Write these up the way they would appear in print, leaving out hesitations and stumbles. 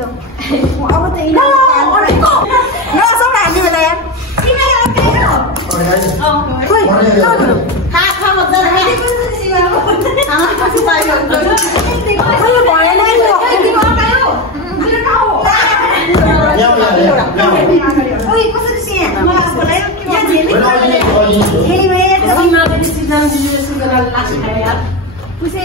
अब त इना न सब हामी बेला यार इना ओके हो कोही खा मत र है पछि पाइयो अरे भएन नि यति मकायो मेरो खाऊ ओइ कसरी छ यहाँ मलाई बोलायो यहाँ झेली एनीवे सिग्नल लास्ट यार पुसे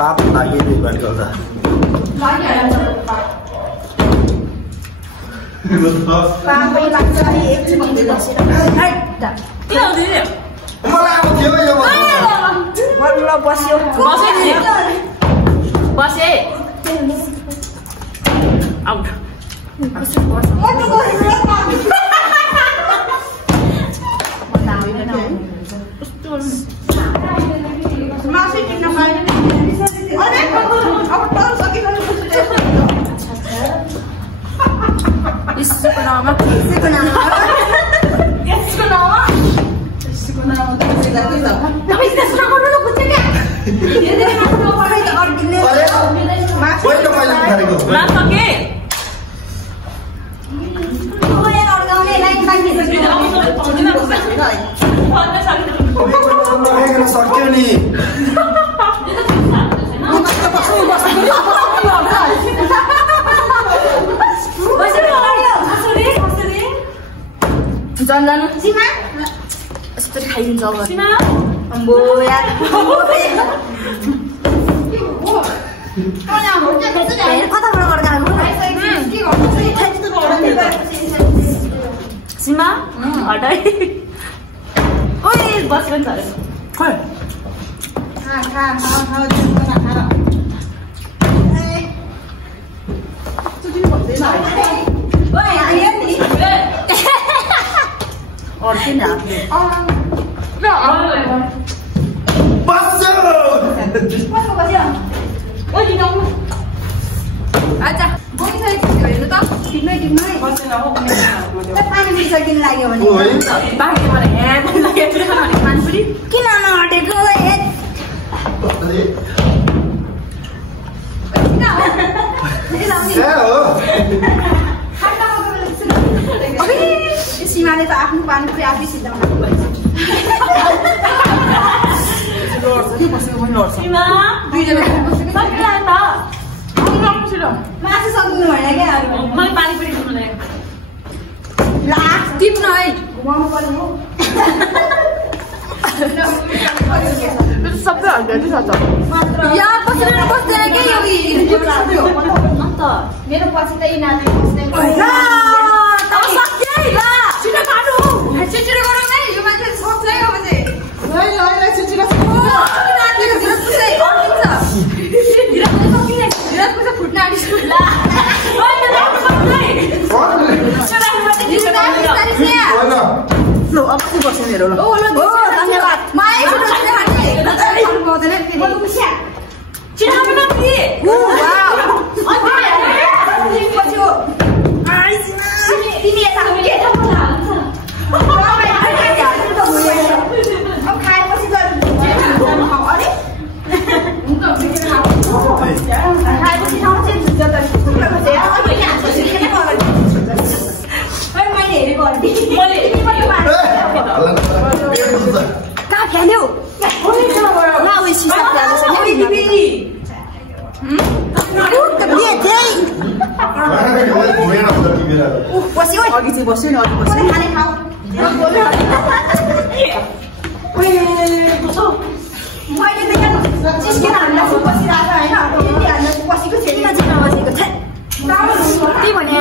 पाप लागि नि बात गर्दा पापै लाग्छ नि एकछिन बसेर हैट के हो दिदी मलाई अब के भयो वल्ल बस्यो बसे नि बसे आउट कसरी बस्छ म त बस्छु मासु किन्न पाएन अरे अब टल सकिन यसको नाममा यसको नाममा तपाईँ त्यसमा गर्नु न बुझ्छ क्या यदि मासु नपरे त अर्किने मासु कोही त पहिला गरेको ना सके ओए अर्काउने लाइन सक्यो नि जन्लन सीमा यस्तो खाइदिन्छ अब सीमा अम्बो यार कताबाट गर्दा सीमा हटाइ ओइ बस्यो नि त खै खा ओइ आयो नि अर्किन हातले बस्यो कसको बस्यो ओइ दिनु आजा बसिसकेको थियो हेर्नु त टिप्नै पानी मिर्छ किन लाग्यो भने बाँकी मलाई हेर्नु लाग्यो भने पानीपुरी किन नहटेको सीमाले त आफ्नो पानीपुरी आफै सिद्धाउनु सीमा दुईजना सकिला त मासु सक्नु भएन क्या मलाई पानीपुरी खानु लाग्यो लास्ट टिप्न है घुमाउनु पर्यो सबै हल्का छ त या कसरी बस्दैन के यो अन्त मेरो पछि त इनाले बस्दैन अब सक्यो है ल छिटो खानु छिटो गरौँ है यो मान्छे सोच्छ है अब चाहिँ ल छिटो फुट्न आँटिसक्यो ल अब के गर्छ मेरो ल धन्यवाद माया खेल्यो ला उयो सिसा प्याज छ नि दिदी बस्यो अघि चाहिँ बस्यो नि अघि बस्यो खाने खाऊ मैले देखेन चिस्केर हामीलाई बसिरहेको होइन त्यति हामीलाई बसेको छैन चाहिँ नबसेको छ के भने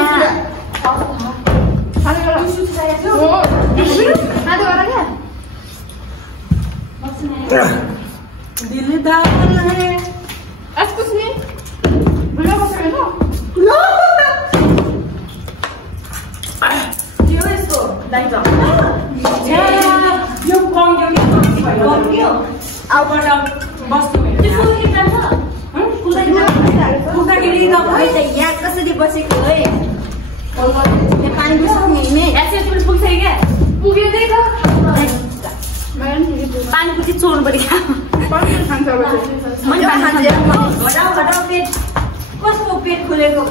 यहाँ कसरी बसेको है पानी पानी पछि चोर्नु पर्यो कसको पेट खुलेको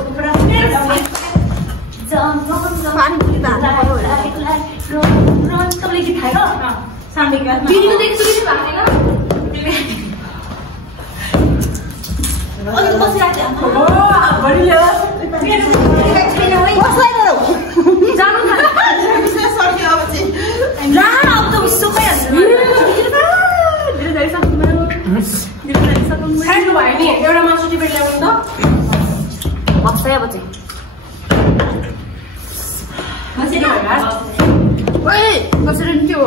एउटा मासु टिपेट ल्याउनु त बस्दै अब चाहिँ कसरी त्यो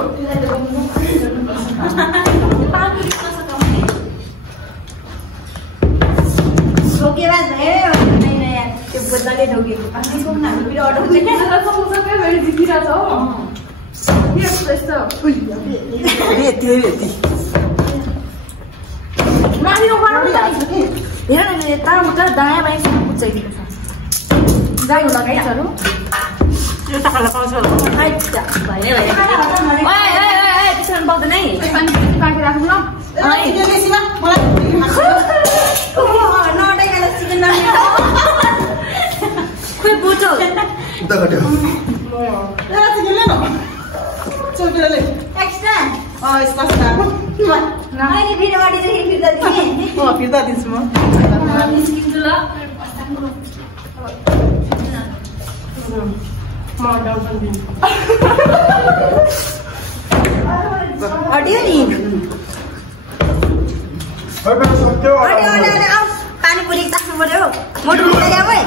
ढोकेर त्यो बोतलले ढोकेको दायाँ बाइक पुग्छ गाई लगाइसहरू त्यसमा पाउँदैन है पानी राख्नु ल खोइ बोटल एक्स्ट्रा अहिले फेरि अडिदेखि फिर्ता दिन्छु म अडियो नि पानी पुरी ताक्नु पर्यो मोटो ल्याऊ है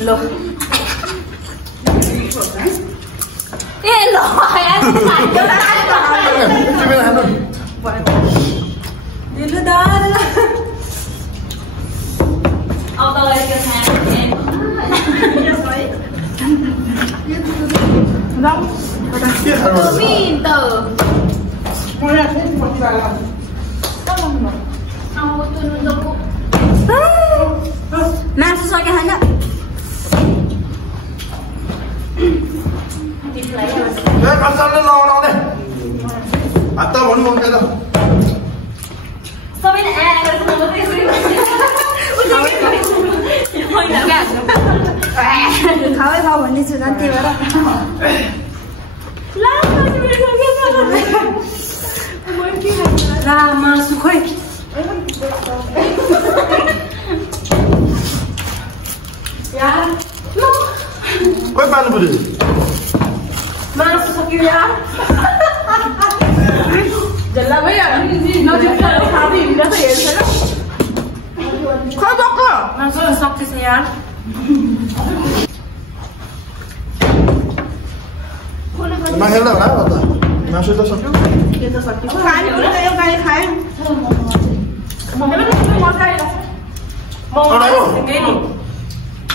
लो ए लो दिलदार अब तलाई के खाए मासु सक्यो होइन सबैले खावै खाऊ भन्दैछु झन् त्यही भएर मासु खोइ खोइ पानी पुरी मासु सक्यो यार जल्ला भइहाल्यो नजिक खाँदै हिँड्दा त हेर्छ ल खोइ सक्यो मासु सक्दैछ यार नखेल्दा होला त मासु त सक्यो के त सक्यो पानी पुरी त एउटाले खाए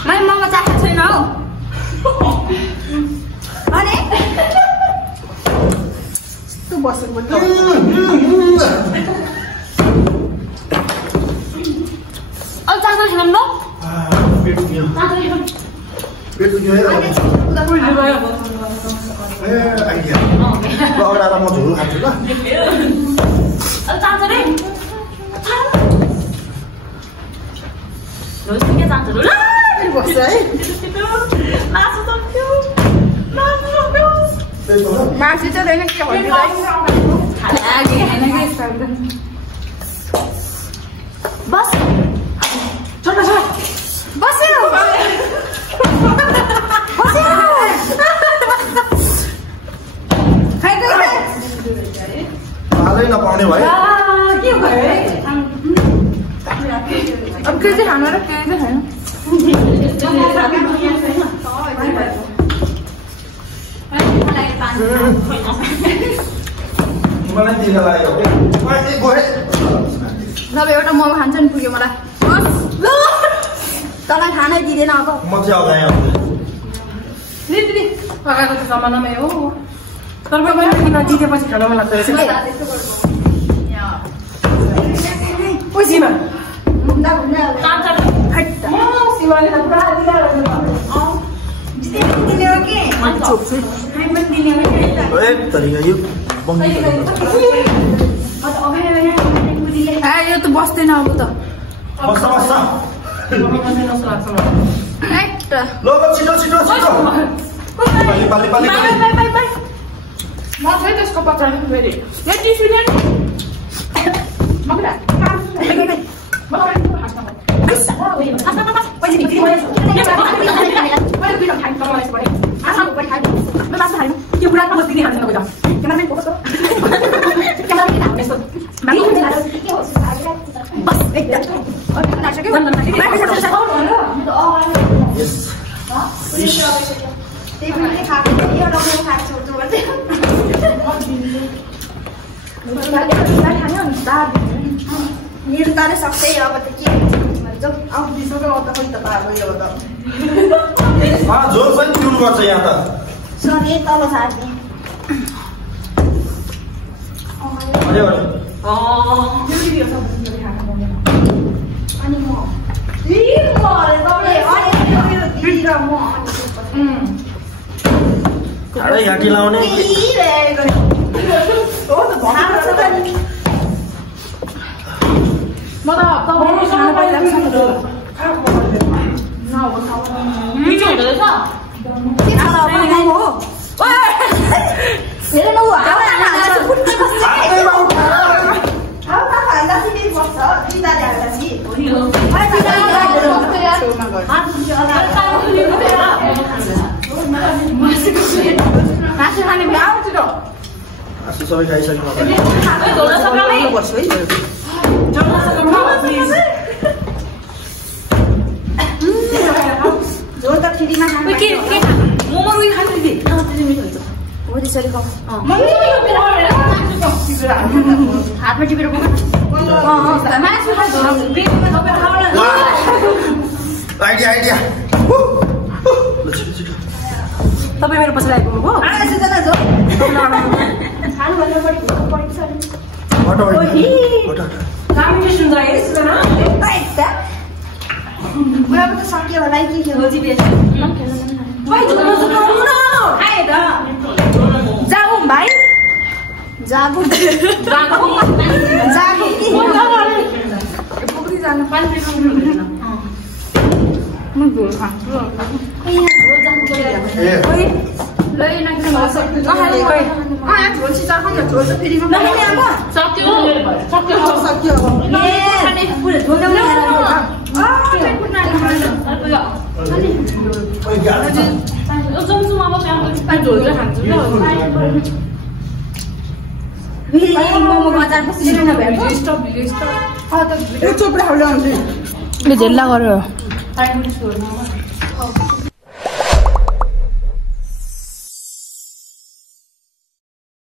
मैले मङ्गो चाखेको छैन हौ अनि तँ बसेको अब चामल खाऊँ ल पेट दुख्यो है ए आइडिया ल अगाडि म झोल खान्छु ल अब चामल रोजकै जान्छ ल बस्छ है मासु सक्यो मासु चाहिँ होइन के भन्नु बस छोड्न छ बस्यो हालै नपाउने भयो के भयो अब के चाहिँ खानु र के चाहिँ खानु मलाई दिन लाग्यो नभए एउटा मोमो खान्छ नि पुग्यो मलाई ल तँलाई खानै दिँदैन अब म चाहिँ आउँदैन दिदी पकाएको त जमानामै हो तर पनि जितेपछि खान मन लाग्दो रहेछ यो त बस्दैन अब त म चाहिँ त्यसको पछाडि फेरि मेरो तारै सक्दै अब त के भन्छ आउ दिसोको त पनि त पार गयो त जोर पनि ट्युन गर्छ यहाँ त सरी तल सार्ने अनि म घाँटी लाउने म त खानु पाइरहेको मिठो हुँदो रहेछ मासु खाने आउँछ सबै खाइसक्नु झोल त फ्रीमा खानु मोमो उयो खानु दिदी मिठो हुन्छ हो त्यसरी खाऊ हातमा टिपेर मासु आइडिया तपाईँ मेरो पछि लागेको हो सक्यो होला जागौँ भाइ जागौँ पुग्री जानु म झोल खान्छु झेल्ला गर्यो